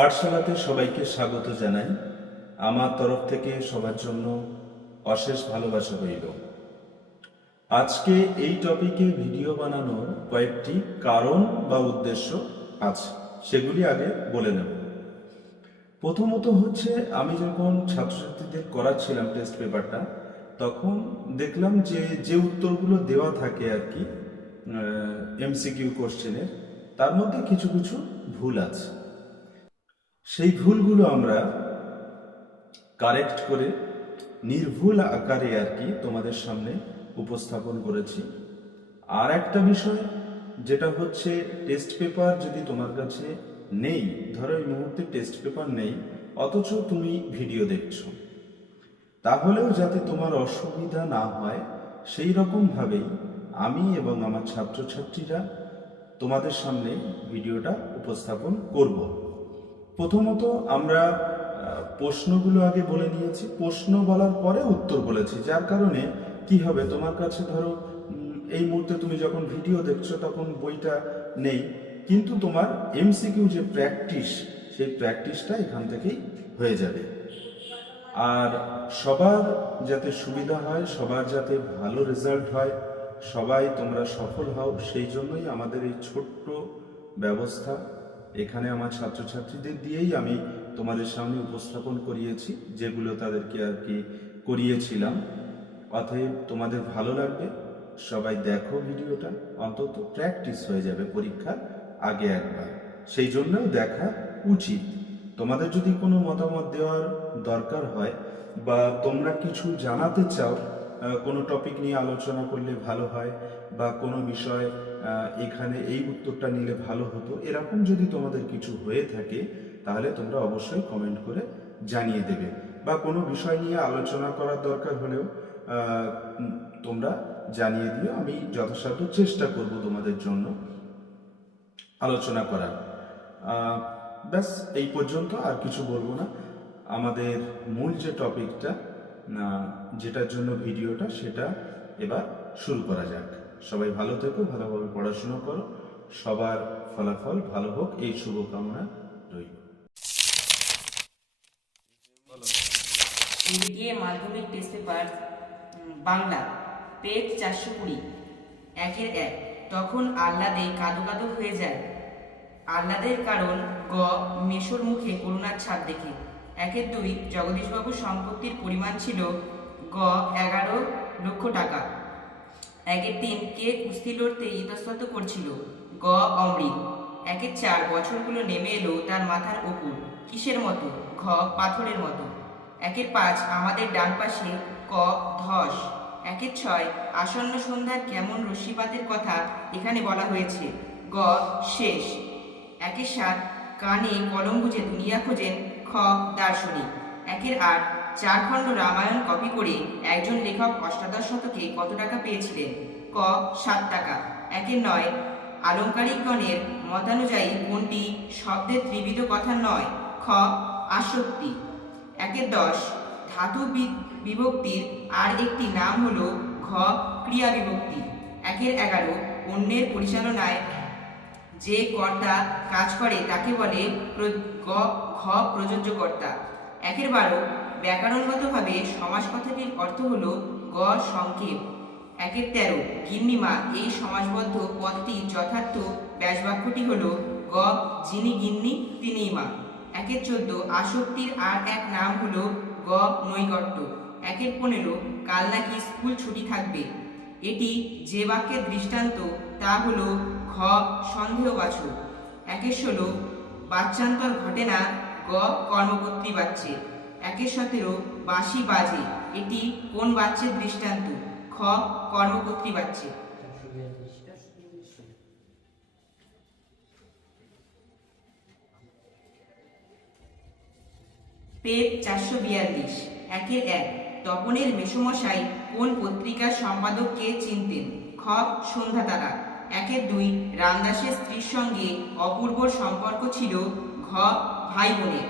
পাঠশালাতে সবাইকে স্বাগত জানাই। আমার তরফ থেকে সবার জন্য অশেষ ভালোবাসা রইল। আজকে এই টপিকে ভিডিও বানানোর কয়েকটি কারণ বা উদ্দেশ্য আছে, সেগুলি আগে বলে নেব। প্রথমত হচ্ছে, আমি যখন ছাত্রছাত্রীদের করাচ্ছিলাম টেস্ট পেপারটা, তখন দেখলাম যে উত্তরগুলো দেওয়া থাকে আর কি এমসিকিউ কোশ্চেনের, তার মধ্যে কিছু কিছু ভুল আছে। সেই ভুলগুলো আমরা কারেক্ট করে নির্ভুল আকারে আর কি তোমাদের সামনে উপস্থাপন করেছি। আর একটা বিষয় যেটা হচ্ছে, টেস্ট পেপার যদি তোমার কাছে নেই, ধরো এই মুহূর্তে টেস্ট পেপার নেই, অথচ তুমি ভিডিও দেখছো, তাহলেও যাতে তোমার অসুবিধা না হয় সেই রকমভাবেই আমি এবং আমার ছাত্রছাত্রীরা তোমাদের সামনে ভিডিওটা উপস্থাপন করব। প্রথমত আমরা প্রশ্নগুলো আগে বলে নিয়েছি, প্রশ্ন বলার পরে উত্তর বলেছি, যার কারণে কি হবে, তোমার কাছে ধরো এই মুহূর্তে তুমি যখন ভিডিও দেখছো তখন বইটা নেই, কিন্তু তোমার এমসিকিউ যে প্র্যাকটিস, সেই প্র্যাকটিসটা এখান থেকেই হয়ে যাবে। আর সবার যাতে সুবিধা হয়, সবার যাতে ভালো রেজাল্ট হয়, সবাই তোমরা সফল হও, সেই জন্যই আমাদের এই ছোট্ট ব্যবস্থা। এখানে আমার ছাত্রছাত্রীদের দিয়েই আমি তোমাদের সামনে উপস্থাপন করিয়েছি, যেগুলো তাদেরকে আর কি করিয়েছিলাম। অতএব তোমাদের ভালো লাগবে, সবাই দেখো ভিডিওটা, অন্তত প্র্যাকটিস হয়ে যাবে পরীক্ষার আগে একবার, সেই জন্যও দেখা উচিত। তোমাদের যদি কোনো মতামত দেওয়ার দরকার হয় বা তোমরা কিছু জানাতে চাও, কোনো টপিক নিয়ে আলোচনা করলে ভালো হয়, বা কোনো বিষয় এখানে এই উত্তরটা নিলে ভালো হতো, এরকম যদি তোমাদের কিছু হয়ে থাকে, তাহলে তোমরা অবশ্যই কমেন্ট করে জানিয়ে দেবে। বা কোনো বিষয় নিয়ে আলোচনা করার দরকার হলেও তোমরা জানিয়ে দিও, আমি যথাসাধ্য চেষ্টা করব তোমাদের জন্য আলোচনা করার। ব্যাস এই পর্যন্ত, আর কিছু বলবো না। আমাদের মূল যে টপিকটা, যেটার জন্য ভিডিওটা, সেটা এবার শুরু করা যাক। সবাই ভালো থেকো, ভালোভাবে পড়াশোনা করো, সবার ফলাফল ভালো হোক, এই শুভকামনা রইল। এদিকে মাধ্যমিক টেস্ট পেপার বাংলা, পেজ 420, 1-1। তখন আহ্লাদে কাদো কাদো হয়ে যায়। আহ্লাদের কারণ: গ. মেসোর মুখে করুণার ছাপ দেখে। 1-2, জগদীশবাবুর সম্পত্তির পরিমাণ ছিল গ. 11 লক্ষ টাকা। 1-3, কে কুস্তি লড়তে ইতস্তত করছিল? গ. অমৃত। 1-4, বছরগুলো নেমে এলো তার মাথার ওপর, কিসের মতো? ঘ. পাথরের মতো। 1-5, আমাদের ডান পাশে। ক. ধস। 1-6, আসন্ন সন্ধ্যার কেমন রশ্মিপাতের কথা এখানে বলা হয়েছে? গ. শেষ। 1-7, কানে কলম বুঝে দুনিয়া খোঁজেন খ. দার্শনিক। 1-8, 4 খণ্ড রামায়ণ কপি করে একজন লেখক অষ্টাদশ শতকে কত টাকা পেয়েছিলেন? ক. 7 টাকা। 1-9, আলংকারিকগণের মতানুযায়ী কোনটি শব্দের ত্রিবিধ কথা নয়? খ. আসক্তি। 1-10, ধাতু বিভক্তির আর একটি নাম হলো ঘ. ক্রিয়া বিভক্তি। 1-11, অন্যের পরিচালনায় যে কর্তা কাজ করে তাকে বলে ঘ. প্রযোজ্যকর্তা। 1-12, ব্যাকরণগতভাবে সমাস কথাটির অর্থ হলো গ. সংক্ষেপ। 1-13, গিন্নিমা, এই সমাসবদ্ধ পদটির যথার্থ ব্যাসবাক্যটি হলো গ. যিনি গিন্নি তিনিই মা। 1-14, আসক্তির আর এক নাম হলো গ. নৈকট্য। 1-15, কাল নাকি স্কুল ছুটি থাকবে, এটি যে বাক্যের দৃষ্টান্ত তা হলো ঘ. সন্দেহবাচক। 1-16, বাচ্চান্তর ঘটে না, গ. কর্মকর্তৃ বাচ্চে। 1-17, বাঁশি বাজে, এটি কোন বাচ্চের দৃষ্টান্ত? খ. কর্মকর্তৃ বাচ্চে। পেজ 442, 1-1, তপনের মেসোমশাই কোন পত্রিকার সম্পাদককে চিনতেন? খ. সন্ধ্যাতারা। 1-2, রামদাসের স্ত্রীর সঙ্গে অপূর্বর সম্পর্ক ছিল ঘ. ভাই বোনের।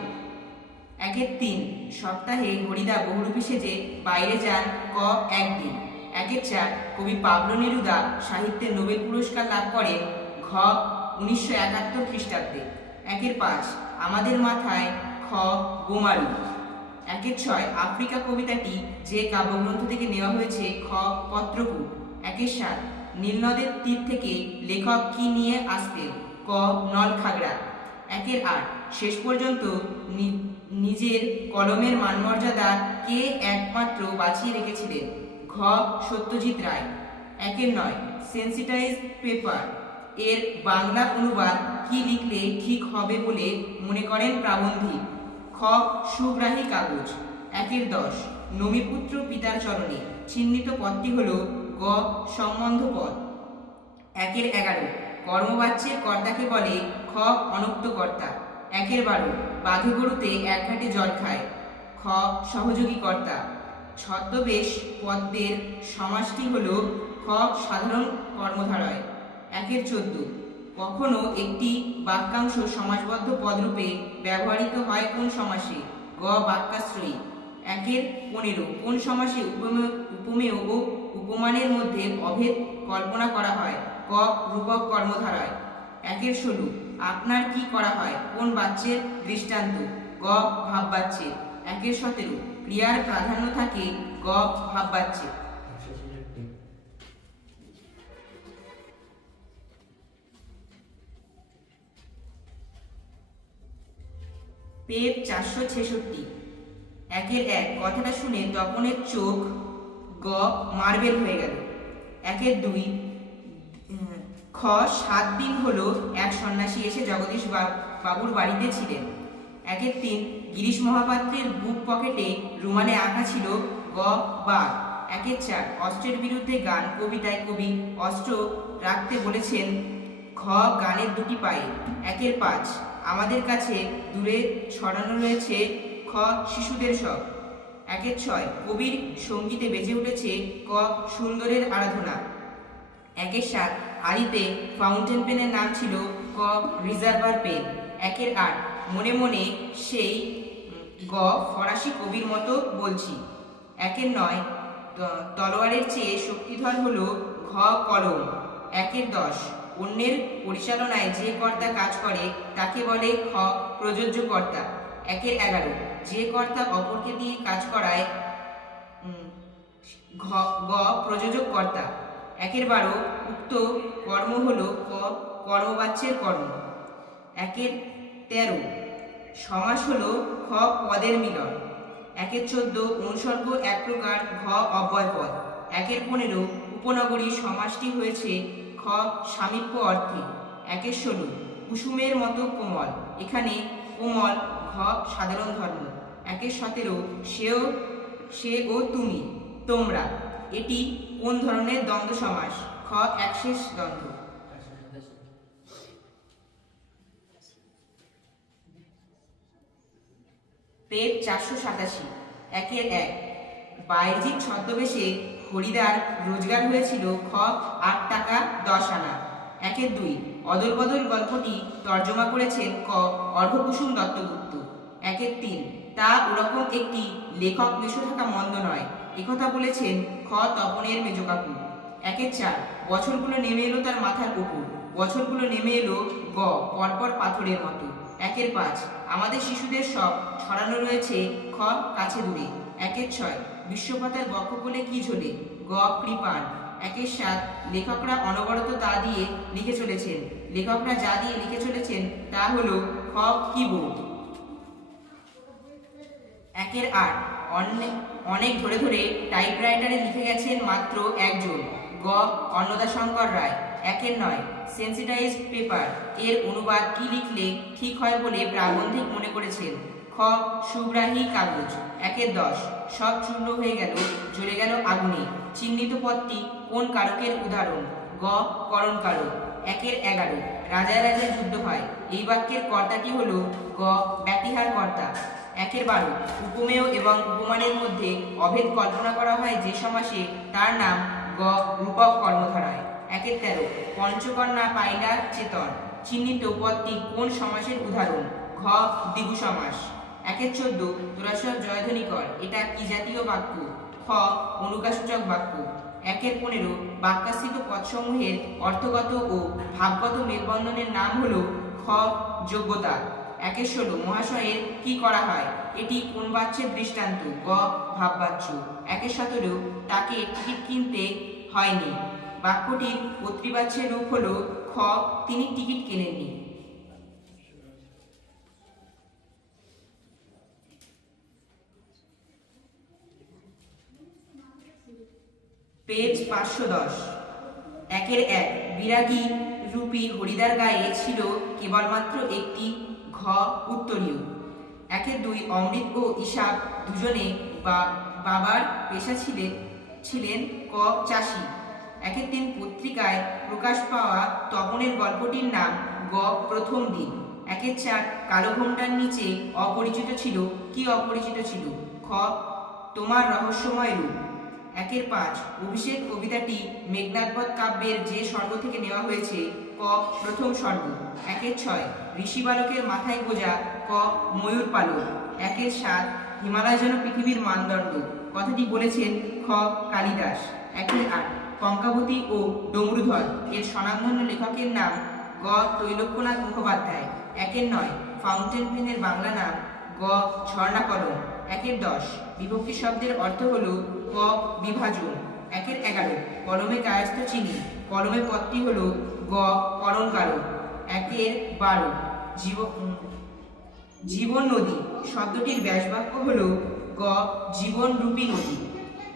1-3, সপ্তাহে হরিদা বহুরূপী সেজে বাইরে যান ক. একদিন। 1-4, কবি পাবলো নেরুদা সাহিত্যে নোবেল পুরস্কার লাভ করেন ঘ. 1971 খ্রিস্টাব্দে। 1-5, আমাদের মাথায় খ বোমারু। 1-6 আফ্রিকা কবিতাটি যে কাব্যগ্রন্থ থেকে নেওয়া হয়েছে? খ পত্রকূট। 1-7 নীলনদের তীর থেকে লেখক কি নিয়ে আসতেন? ক নলখাগড়া। 1-8 শেষ পর্যন্ত নিজের কলমের মানমর্যাদা কে একমাত্র বাঁচিয়ে রেখেছিলেন? ঘ সত্যজিৎ রায়। 1-9 সেন্সিটাইজ পেপার এর বাংলা অনুবাদ কি লিখলে ঠিক হবে বলে মনে করেন প্রাবন্ধিক? খ সুগ্রাহী কাগজ। 1-10 নমিপুত্র পিতার চরণে চিহ্নিত পদটি হল? গ সম্বন্ধ পদ। 1-11 কর্মবাচ্যের কর্তাকে বলে? খ অনুক্ত কর্তা। 1-12 বাঘে গরুতে এক ঘাটে জল খায়? খ সহযোগী কর্তা। ছদ্মবেশ পদ্মের সমাসটি হল? খ সাধারণ কর্মধারয়। 1-14 কখনো একটি বাক্যাংশ সমাসবদ্ধ পদরূপে ব্যবহৃত হয় কোন সমাসে? গ বাক্যাশ্রয়ী। 1-15 কোন সমাসে উপমেয় ও উপমানের মধ্যে অভেদ কল্পনা করা হয়? ক রূপক কর্মধারয়। 1-16 আপনার কি করা হয় কোন বাচ্যের দৃষ্টান্ত? গ ভাববাচ্যের। 1-17 ক্রিয়ার প্রাধান্য থাকে? গ ভাববাচ্যে। পেজ 466। 1-1 কথাটা শুনে তপনের চোখ গ মার্বেল হয়ে গেল। 1-2 খ 7 দিন হলো এক সন্ন্যাসী এসে জগদীশ বাবুর বাড়িতে ছিলেন। 1-3 গিরিশ মহাপাত্রের বুক পকেটে রুমালে আঁকা ছিল? গ বাঘ। 1-4 অস্ত্রের বিরুদ্ধে গান কবিতায় কবি অস্ত্র রাখতে বলেছেন? ঘ গানের দুটি পায়ে। 1-5 আমাদের কাছে দূরে ছড়ানো রয়েছে? খ শিশুদের শখ। 1-6 কবির সঙ্গীতে বেজে উঠেছে? ক সুন্দরের আরাধনা। 1-7 আলিতে ফাউন্টেন পেনের নাম ছিল? ক রিজার্ভার পেন। 1-8 মনে মনে সেই গ ফরাসি কবির মতো বলছি। 1-9 তলোয়ারের চেয়ে শক্তিধর হলো? ঘ কলম। 1-10 অন্যের পরিচালনায় যে কর্তা কাজ করে তাকে বলে? খ প্রযোজ্য কর্তা। 1-11 যে কর্তা অপরকে দিয়ে কাজ করায়? গ প্রযোজক কর্তা। 1-12 উক্ত কর্ম হলো? ক কর্মবাচ্যের কর্ম। 1-13 সমাস হলো? খ পদের মিলন। 1-14 অনুসর্গ এক প্রকার? ঘ অব্যয় পদ। 1-15 উপনগরী সমাসটি হয়েছে? খ সামীপ্য অর্থে। 1-16 কুসুমের মতো কোমল, এখানে কোমল ঘ সাধারণ ধর্ম। 1-17 সে ও তুমি তোমরা এটি কোন ধরনের দ্বন্দ্ব সমাস? খ একশেষ দ্বন্দ্ব। পেজ 487। 1-1 বায়েজিদ ছদ্মবেশে হরিদার রোজগার হয়েছিল? খ 8 টাকা 10 আনা। 1-2 অদল বদল গল্পটি তর্জমা করেছেন? ক অর্ঘকুসুম দত্তগুপ্ত। 1-3 তা ওরকম একটি লেখক মেশো থাকা মন্দ নয়, একথা বলেছেন? খ তপনের মেজকাকু। 1-4 বছরগুলো নেমে এলো তার মাথার উপর, বছরগুলো নেমে এলো গ পরপর পাথরের মতো। 1-5 আমাদের শিশুদের সব ছড়ানো রয়েছে? খ কাছে দূরে। 1-6 বিশ্বপাতার বক্ষকোলে কি ঝোলে? গ কৃপাণ। 1-7 লেখকরা অনবরত তা দিয়ে লিখে চলেছেন, লেখকরা যা দিয়ে লিখে চলেছেন তা হলো? খ কিবোর্ড। 1-8 অনেক ধরে ধরে টাইপরাইটারে লিখে গেছেন মাত্র একজন? গ অন্নদাশঙ্কর রায়। 1-9 সেন্সিটাইজ পেপার এর অনুবাদ কি লিখলে ঠিক হয় বলে প্রাবন্ধিক মনে করেছেন? খ সুগ্রাহী কাগজ। 1-10 সব চূর্ণ হয়ে গেল, জ্বলে গেল আগুনে, চিহ্নিত পদটি কোন কারকের উদাহরণ? গ করণ কারক। 1-11 রাজায় রাজায় যুদ্ধ হয়, এই বাক্যের কর্তাটি হল? গ ব্যতিহার কর্তা। 1-12 উপমেয় এবং উপমানের মধ্যে অভেদ কল্পনা করা হয় যে সমাসে তার নাম? গ রূপক কর্মধারায়। 1-13 পঞ্চকন্যা পাইলা চেতন, চিহ্নিত পদটি কোন সমাসের উদাহরণ? ঘ দ্বিগু সমাস। 1-14 তোরাসব জয়ধ্বনি কর, এটা কি জাতীয় বাক্য? খ অনুকাসূচক বাক্য। 1-15 বাক্যাশ্রিত পদসমূহের অর্থগত ও ভাবগত মেলবন্ধনের নাম হল? খ যোগ্যতা। একের 16 মহাশয়ের কি করা হয়, এটি কোন বাচ্যের দৃষ্টান্ত, গ ভাববাচ্য। একের 17 তাকে টিকিট কিনতে হয়নি, বাক্যটির কর্তৃবাচ্যের রূপ হলো খ তিনি টিকিট কেনেননি। পেজ 510। একের 1 বিরাগী রূপী হরিদার গায়ে ছিল কেবলমাত্র একটি ঘ উত্তরীয়। একের 2 অমৃত ও ঈশাব দুজনে বাবার পেশা ছিলেন ক চাষি। একের 3 পত্রিকায় প্রকাশ পাওয়া তপনের গল্পটির নাম, গ প্রথম দিন। একের 4 কালো ঘোমটার নিচে অপরিচিত ছিল, কি অপরিচিত ছিল, খ তোমার রহস্যময় রূপ। একের 5 অভিষেক কবিতাটি মেঘনাদবধ কাব্যের যে স্বর্গ থেকে নেওয়া হয়েছে, ক প্রথম স্বর্গ। একের 6 ঋষি বালকের মাথায় বোঝা, ক ময়ূর পালক। একের 7 হিমালয় যেন পৃথিবীর মানদণ্ড, কথাটি বলেছেন খ কালিদাস। একের 8 কঙ্কাবতী ও ডমরুধর এর স্বনামধন্য লেখকের নাম, গ তৈলক্যনাথ মুখোপাধ্যায়। একের 9 ফাউন্টেন পেনের বাংলা নাম, গ ঝর্ণা কলম। একের 10 বিভক্তি শব্দের অর্থ হলো ক বিভাজন। একের 11 কলমে কায়স্থ চিনি, কলমে পদটি হলো গ করণকারক। একের 12 জীবন নদী শব্দটির ব্যাসবাক্য হলো গ জীবন রূপী নদী।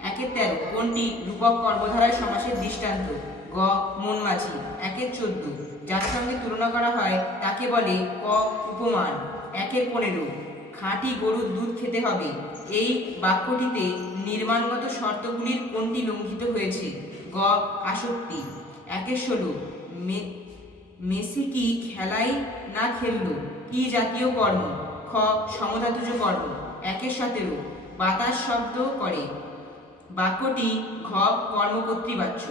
একের 13 কোনটি রূপক কর্মধারায় সমাসের দৃষ্টান্ত, গ মনমাঝি। একের 14 যার সঙ্গে তুলনা করা হয় তাকে বলে ক উপমান। একের 15 খাঁটি গরুর দুধ খেতে হবে, এই বাক্যটিতে নির্মাণগত শর্তগুলির কোনটি লঙ্ঘিত হয়েছে, গ আসক্তি। একের 16 মেসি কি খেলাই না খেললো, কি জাতীয় কর্ম, খ সমধাতুজ কর্ম। একের 17 বাতাস শব্দ করে, বাক্যটি ঘ কর্মকর্তৃবাচ্য।